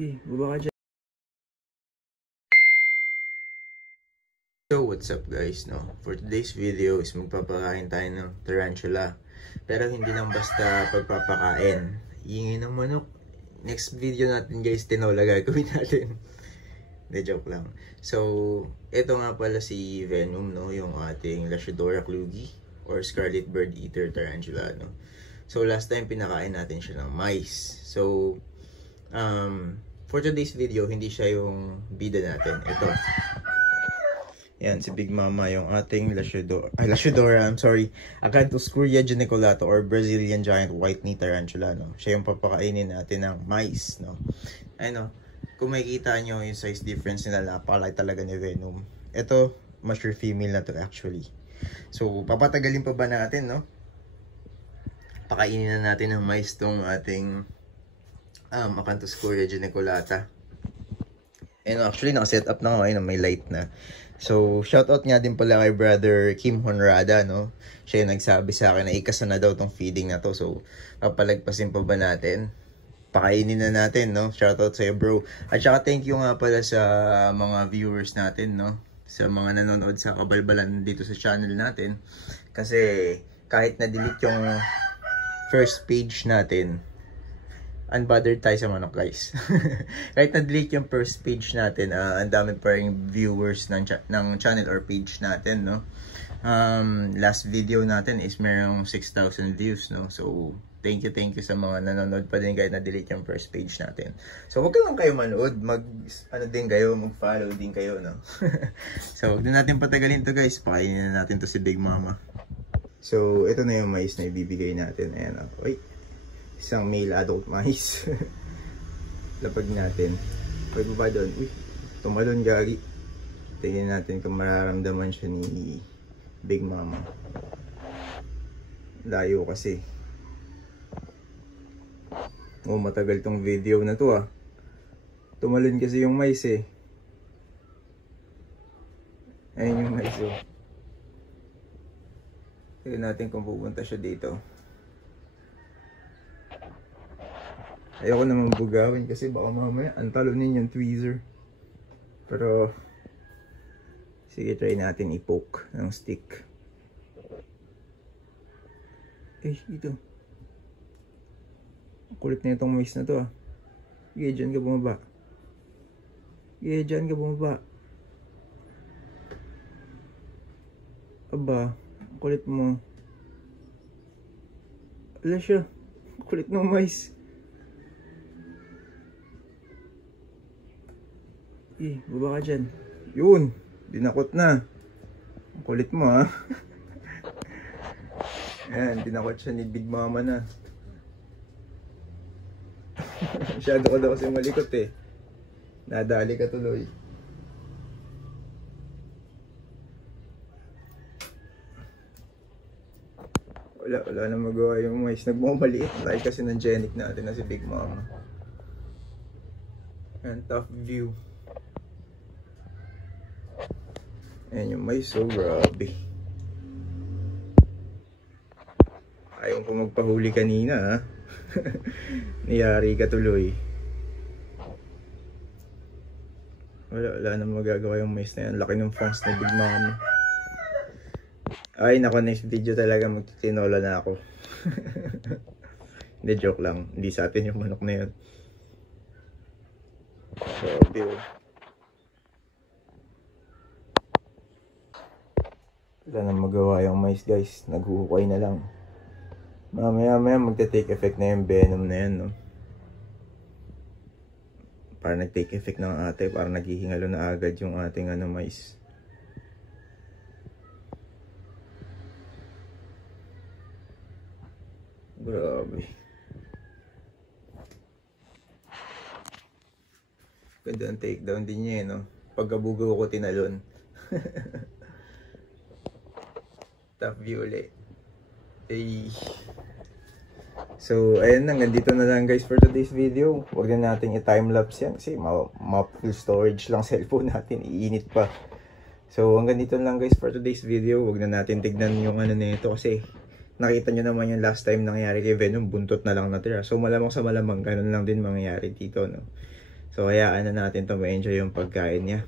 Baba ka dyan. So what's up guys, no? For today's video is magpapakain tayo ng tarantula. Pero hindi lang basta pagpapakain. Ingin ng manok. Next video natin guys, tinola gagawin natin. De joke lang. So, ito nga pala si Venom, no? Yung ating Lasiodora clugi or Scarlet Bird Eater Tarantula, no? So, last time pinakain natin siya ng mice. So, for today's video, hindi siya yung bida natin. Ito. Yan, si Big Mama, yung ating Lasiodora, I'm sorry. Acanthoscurria geniculata or Brazilian Giant White Knee Tarantula, no? Siya yung papakainin natin ng mice, no? Ayun, no? Kung makikita nyo yung size difference nila, napakalaki talaga ni Venom. Ito, mature female na to actually. So, papatagalin pa ba natin, no? Pakainin na natin ng mice tong ating Acanthoscurria geniculata. And actually, naka-set up na ngayon, may light na. So, shoutout nga din pala kay brother Kim Honrada, no? Siya yung nagsabi sa akin na ikasa na daw tong feeding na to. So, papalagpasin pa ba natin? Pakainin na natin, no? Shoutout sa'yo, bro. At saka thank you nga pala sa mga viewers natin, no? Sa mga nanonood sa kabalbalan dito sa channel natin. Kasi, kahit na-delete yung first page natin, unbothered tayo sa manok guys. Kahit na-delete yung first page natin, ang dami pa rin viewers ng channel or page natin, no? Last video natin is merong 6,000 views, no? So, thank you sa mga nanonood pa din kahit na-delete yung first page natin. So, wag lang kayo manood, mag-follow din kayo, no? So, wag din natin patagalin to guys, pakainin na natin to si Big Mama. So, ito na yung mais na ibibigay natin. Ayan, wait. Isang male adult mice. Lapag natin. Pwede ba doon? Uy, tumalon gagi. Tingnan natin kung mararamdaman siya ni Big Mama. Layo kasi. Oh, matagal tong video na to Tumalon kasi yung mice Ayun yung mice Tingnan natin kung pupunta siya dito. Ayoko naman bugawin kasi baka mamaya antalunin yung tweezer. Pero sige, try natin i-poke ng stick. Dito. Kulit na itong mice na to Sige, dyan ka bumaba. Aba, kulit mo. Wala siya. Kulit ng mice. Baba ka dyan. Yun, dinakot na. Ang kulit mo Ayan, dinakot siya ni Big Mama na. Masyado ka daw kasi malikot Nadali ka tuloy. Wala na magawa yung mice. Nagmamaliit tayo kasi ng genic natin na si Big Mama. Ayan, tough view. Ayan yung mice, so grabe. Ayaw ko magpahuli kanina Niyari ka tuloy. Wala na magagawa yung mice na yan. Laki ng fangs na Big Mama. Ay nako, next video talaga magtitinola na ako. Hindi, joke lang. Hindi sa atin yung manok na yun. Grabe Wala na magawa yung mice guys. Naghuhukay na lang. Mamaya magte-take effect na yung venom na yan, no? Para nag-take effect ng ate. Para naghihingalo na agad yung ating mice. Grabe. Ganda ang takedown din niya, no? Pagkabugaw ko tinalon. Top view ulit. So, ayun na. Nandito na lang guys for today's video. Huwag na natin i-timelapse yan. Kasi full storage lang cellphone natin. Iinit pa. So, hanggang dito lang guys for today's video. Huwag na natin tignan yung nito. Kasi nakita nyo naman yung last time nangyari kay Venom. Buntot na lang natira. So, malamang sa malamang ganun lang din mangyayari dito, no? So hayaan na natin to ma-enjoy yung pagkain niya.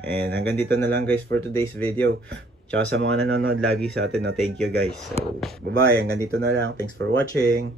And hanggang dito na lang guys for today's video. Tsaka sa mga nanonood lagi sa atin, no, thank you guys. So bye bye, hanggang dito na lang. Thanks for watching.